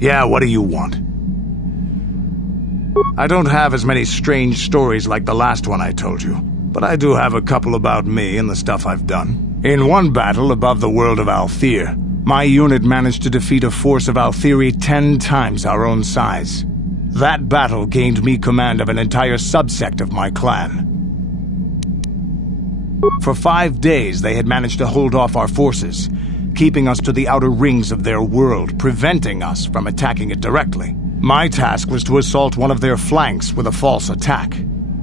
Yeah, what do you want? I don't have as many strange stories like the last one I told you, but I do have a couple about me and the stuff I've done. In one battle above the world of Althir, my unit managed to defeat a force of Althiri 10 times our own size. That battle gained me command of an entire subsect of my clan. For 5 days, they had managed to hold off our forces, keeping us to the outer rings of their world, preventing us from attacking it directly. My task was to assault one of their flanks with a false attack.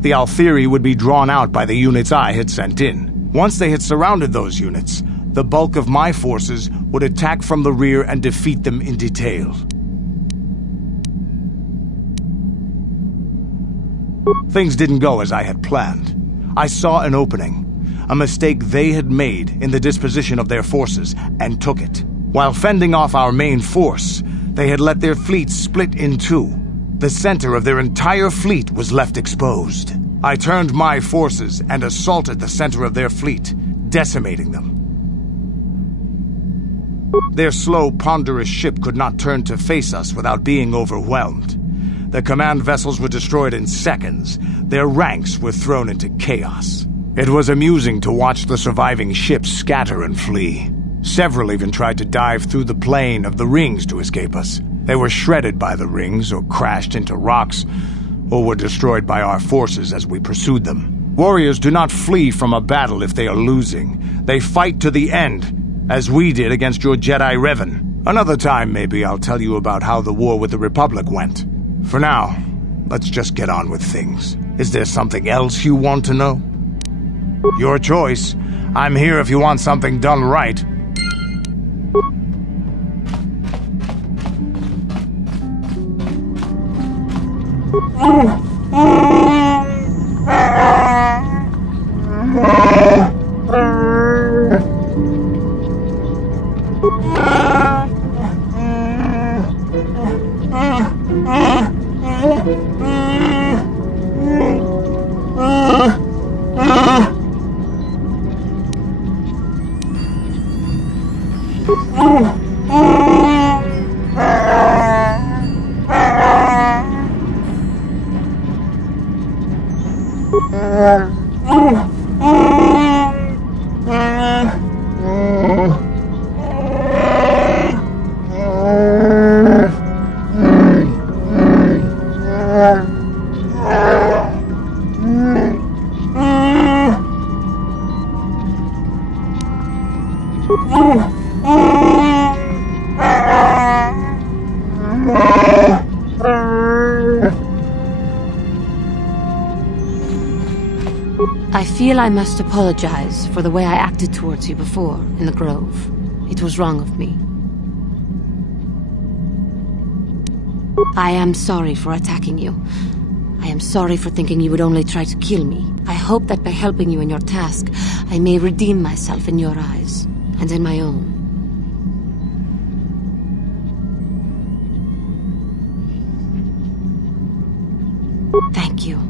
The Althiri would be drawn out by the units I had sent in. Once they had surrounded those units, the bulk of my forces would attack from the rear and defeat them in detail. Things didn't go as I had planned. I saw an opening, a mistake they had made in the disposition of their forces, and took it. While fending off our main force, they had let their fleet split in two. The center of their entire fleet was left exposed. I turned my forces and assaulted the center of their fleet, decimating them. Their slow, ponderous ship could not turn to face us without being overwhelmed. The command vessels were destroyed in seconds. Their ranks were thrown into chaos. It was amusing to watch the surviving ships scatter and flee. Several even tried to dive through the plane of the rings to escape us. They were shredded by the rings, or crashed into rocks, or were destroyed by our forces as we pursued them. Warriors do not flee from a battle if they are losing. They fight to the end, as we did against your Jedi Revan. Another time, maybe, I'll tell you about how the war with the Republic went. For now, let's just get on with things. Is there something else you want to know? Your choice. I'm here if you want something done right. I feel I must apologize for the way I acted towards you before, in the Grove. It was wrong of me. I am sorry for attacking you. I am sorry for thinking you would only try to kill me. I hope that by helping you in your task, I may redeem myself in your eyes, and in my own. Thank you.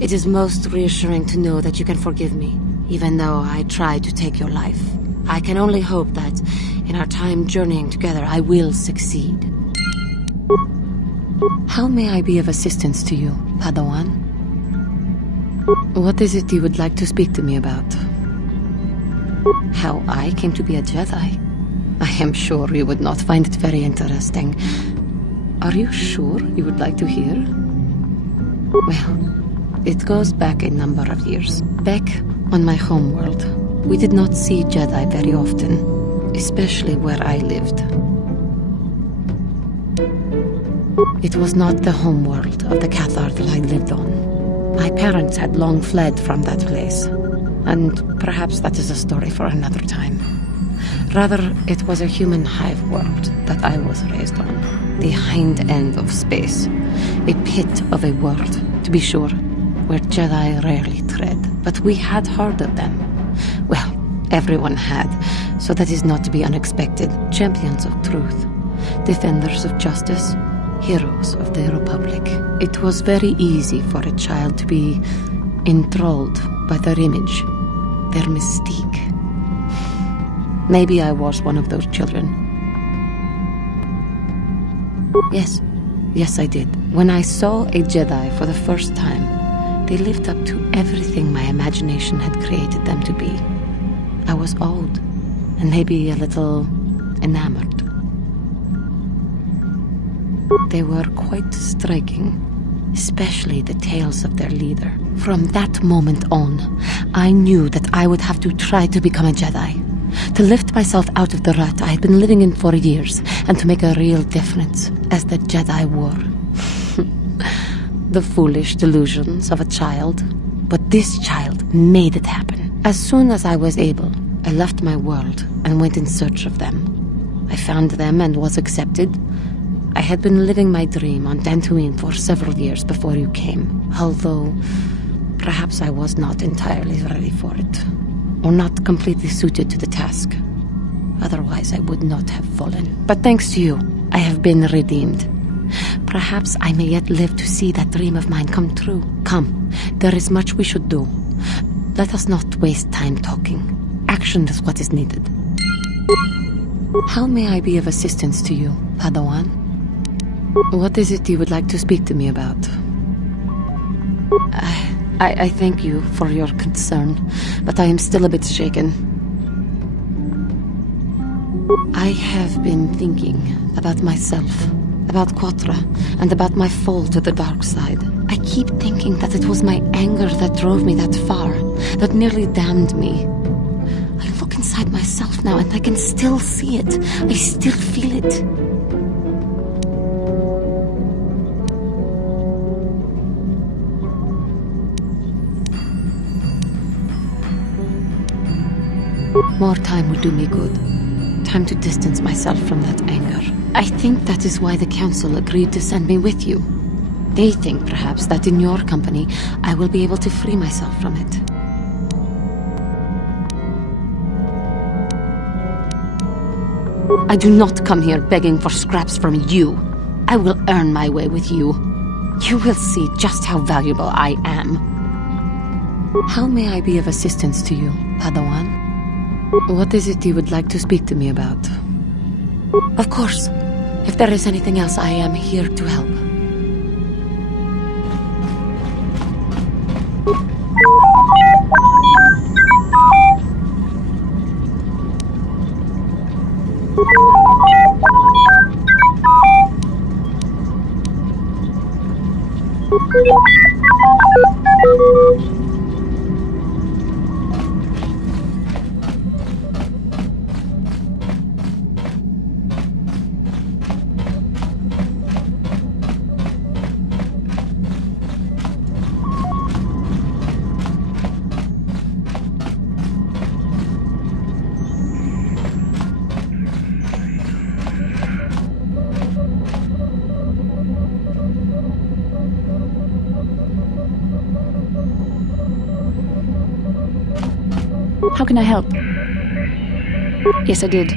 It is most reassuring to know that you can forgive me, even though I tried to take your life. I can only hope that, in our time journeying together, I will succeed. How may I be of assistance to you, Padawan? What is it you would like to speak to me about? How I came to be a Jedi? I am sure you would not find it very interesting. Are you sure you would like to hear? Well, it goes back a number of years. Back on my homeworld, we did not see Jedi very often, especially where I lived. It was not the homeworld of the Cathar that I lived on. My parents had long fled from that place, and perhaps that is a story for another time. Rather, it was a human hive world that I was raised on. The hind end of space. A pit of a world, to be sure, where Jedi rarely tread. But we had heard of them. Well, everyone had, so that is not to be unexpected. Champions of truth, defenders of justice, heroes of the Republic. It was very easy for a child to be enthralled by their image, their mystique. Maybe I was one of those children. Yes. Yes, I did. When I saw a Jedi for the first time, they lived up to everything my imagination had created them to be. I was awed, and maybe a little enamored. They were quite striking, especially the tales of their leader. From that moment on, I knew that I would have to try to become a Jedi, to lift myself out of the rut I had been living in for years, and to make a real difference as the Jedi wore. The foolish delusions of a child, but this child made it happen. As soon as I was able, I left my world and went in search of them. I found them and was accepted. I had been living my dream on Dantooine for several years before you came, although perhaps I was not entirely ready for it, or not completely suited to the task. Otherwise, I would not have fallen. But thanks to you, I have been redeemed. Perhaps I may yet live to see that dream of mine come true. Come, there is much we should do. Let us not waste time talking. Action is what is needed. How may I be of assistance to you, Padawan? What is it you would like to speak to me about? I thank you for your concern, but I am still a bit shaken. I have been thinking about myself, about Quatra, and about my fall to the dark side. I keep thinking that it was my anger that drove me that far, that nearly damned me. I look inside myself now and I can still see it. I still feel it. More time would do me good. Time to distance myself from that anger. I think that is why the Council agreed to send me with you. They think, perhaps, that in your company, I will be able to free myself from it. I do not come here begging for scraps from you. I will earn my way with you. You will see just how valuable I am. How may I be of assistance to you, Padawan? What is it you would like to speak to me about? Of course. If there is anything else, I am here to help. How can I help? Yes, I did.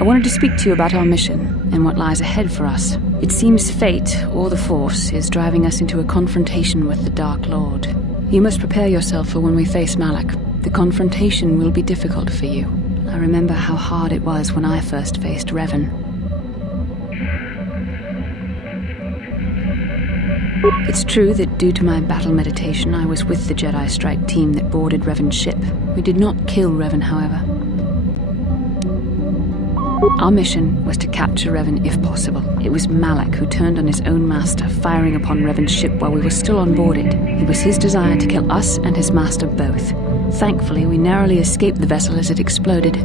I wanted to speak to you about our mission and what lies ahead for us. It seems fate, or the Force, is driving us into a confrontation with the Dark Lord. You must prepare yourself for when we face Malak. The confrontation will be difficult for you. I remember how hard it was when I first faced Revan. It's true that due to my battle meditation, I was with the Jedi strike team that boarded Revan's ship. We did not kill Revan, however. Our mission was to capture Revan if possible. It was Malak who turned on his own master, firing upon Revan's ship while we were still on boarded. It was his desire to kill us and his master both. Thankfully, we narrowly escaped the vessel as it exploded.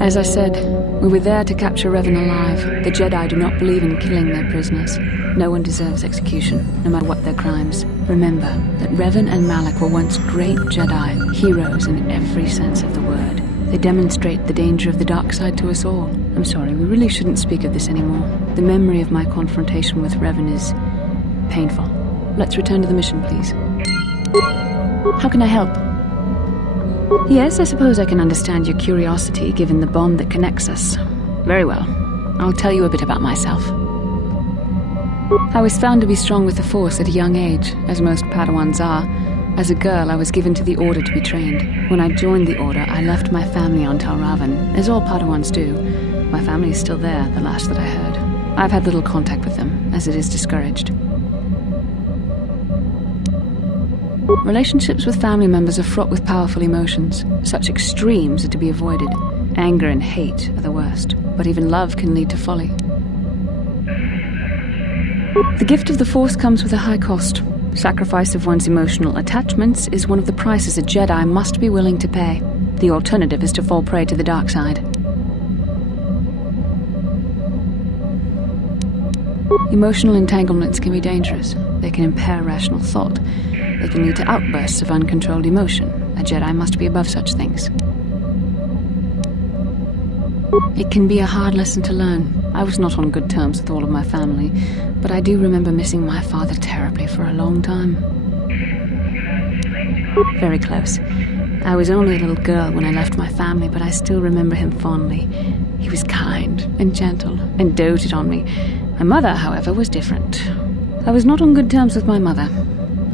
As I said, we were there to capture Revan alive. The Jedi do not believe in killing their prisoners. No one deserves execution, no matter what their crimes. Remember that Revan and Malak were once great Jedi, heroes in every sense of the word. They demonstrate the danger of the dark side to us all. I'm sorry, we really shouldn't speak of this anymore. The memory of my confrontation with Revan is painful. Let's return to the mission, please. How can I help? Yes, I suppose I can understand your curiosity, given the bond that connects us. Very well. I'll tell you a bit about myself. I was found to be strong with the Force at a young age, as most Padawans are. As a girl, I was given to the Order to be trained. When I joined the Order, I left my family on Darth Revan, as all Padawans do. My family is still there, the last that I heard. I've had little contact with them, as it is discouraged. Relationships with family members are fraught with powerful emotions. Such extremes are to be avoided. Anger and hate are the worst, but even love can lead to folly. The gift of the Force comes with a high cost. Sacrifice of one's emotional attachments is one of the prices a Jedi must be willing to pay. The alternative is to fall prey to the dark side. Emotional entanglements can be dangerous. They can impair rational thought. They can lead to outbursts of uncontrolled emotion. A Jedi must be above such things. It can be a hard lesson to learn. I was not on good terms with all of my family, but I do remember missing my father terribly for a long time. Very close. I was only a little girl when I left my family, but I still remember him fondly. He was kind and gentle and doted on me. My mother, however, was different. I was not on good terms with my mother.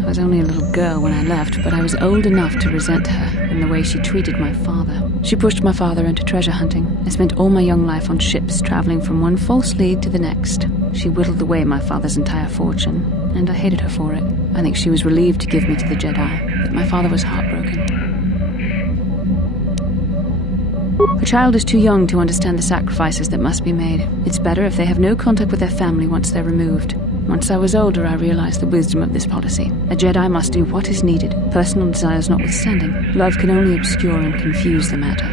I was only a little girl when I left, but I was old enough to resent her and the way she treated my father. She pushed my father into treasure hunting. I spent all my young life on ships, traveling from one false lead to the next. She whittled away my father's entire fortune, and I hated her for it. I think she was relieved to give me to the Jedi, but my father was heartbroken. A child is too young to understand the sacrifices that must be made. It's better if they have no contact with their family once they're removed. Once I was older, I realized the wisdom of this policy. A Jedi must do what is needed, personal desires notwithstanding. Love can only obscure and confuse the matter.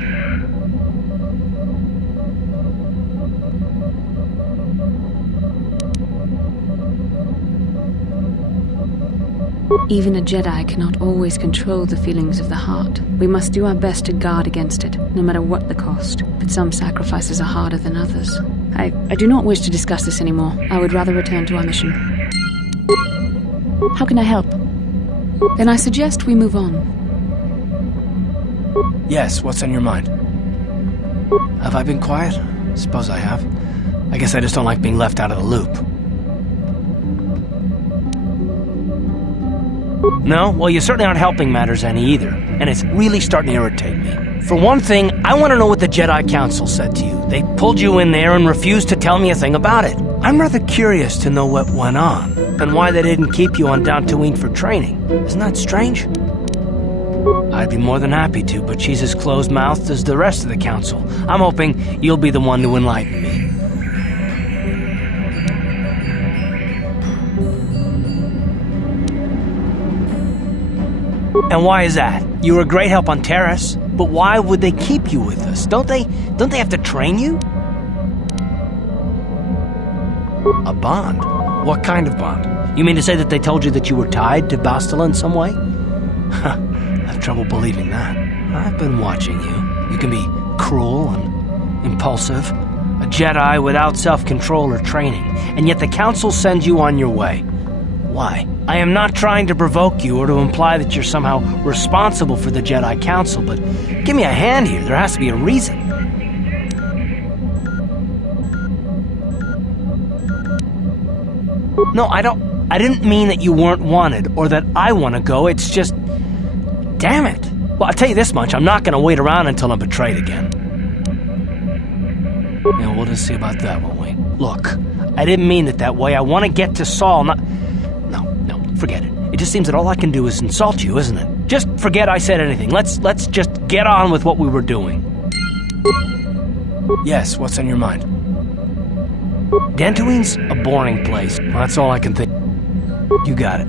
Even a Jedi cannot always control the feelings of the heart. We must do our best to guard against it, no matter what the cost. But some sacrifices are harder than others. I do not wish to discuss this anymore. I would rather return to our mission. How can I help? Then I suggest we move on. Yes, what's on your mind? Have I been quiet? Suppose I have. I guess I just don't like being left out of the loop. No? Well, you certainly aren't helping matters any either, and it's really starting to irritate me. For one thing, I want to know what the Jedi Council said to you. They pulled you in there and refused to tell me a thing about it. I'm rather curious to know what went on, and why they didn't keep you on dantooine for training. Isn't that strange? I'd be more than happy to, but she's as closed-mouthed as the rest of the Council. I'm hoping you'll be the one to enlighten me. And why is that? You were a great help on Terrace, but why would they keep you with us? Don't they have to train you? A bond? What kind of bond? You mean to say that they told you that you were tied to Bastila in some way? I have trouble believing that. I've been watching you. You can be cruel and impulsive, a Jedi without self-control or training, and yet the Council sends you on your way. Why? I am not trying to provoke you or to imply that you're somehow responsible for the Jedi Council, but give me a hand here. There has to be a reason. No, I didn't mean that you weren't wanted or that I want to go. It's just... Damn it. Well, I'll tell you this much. I'm not going to wait around until I'm betrayed again. Yeah, we'll just see about that, won't we? Look, I didn't mean it that way. I want to get to Saul, not... No, forget it. It just seems that all I can do is insult you, isn't it? Just forget I said anything. Let's just get on with what we were doing. Yes, what's on your mind? Dantooine's a boring place. Well, that's all I can think. You got it.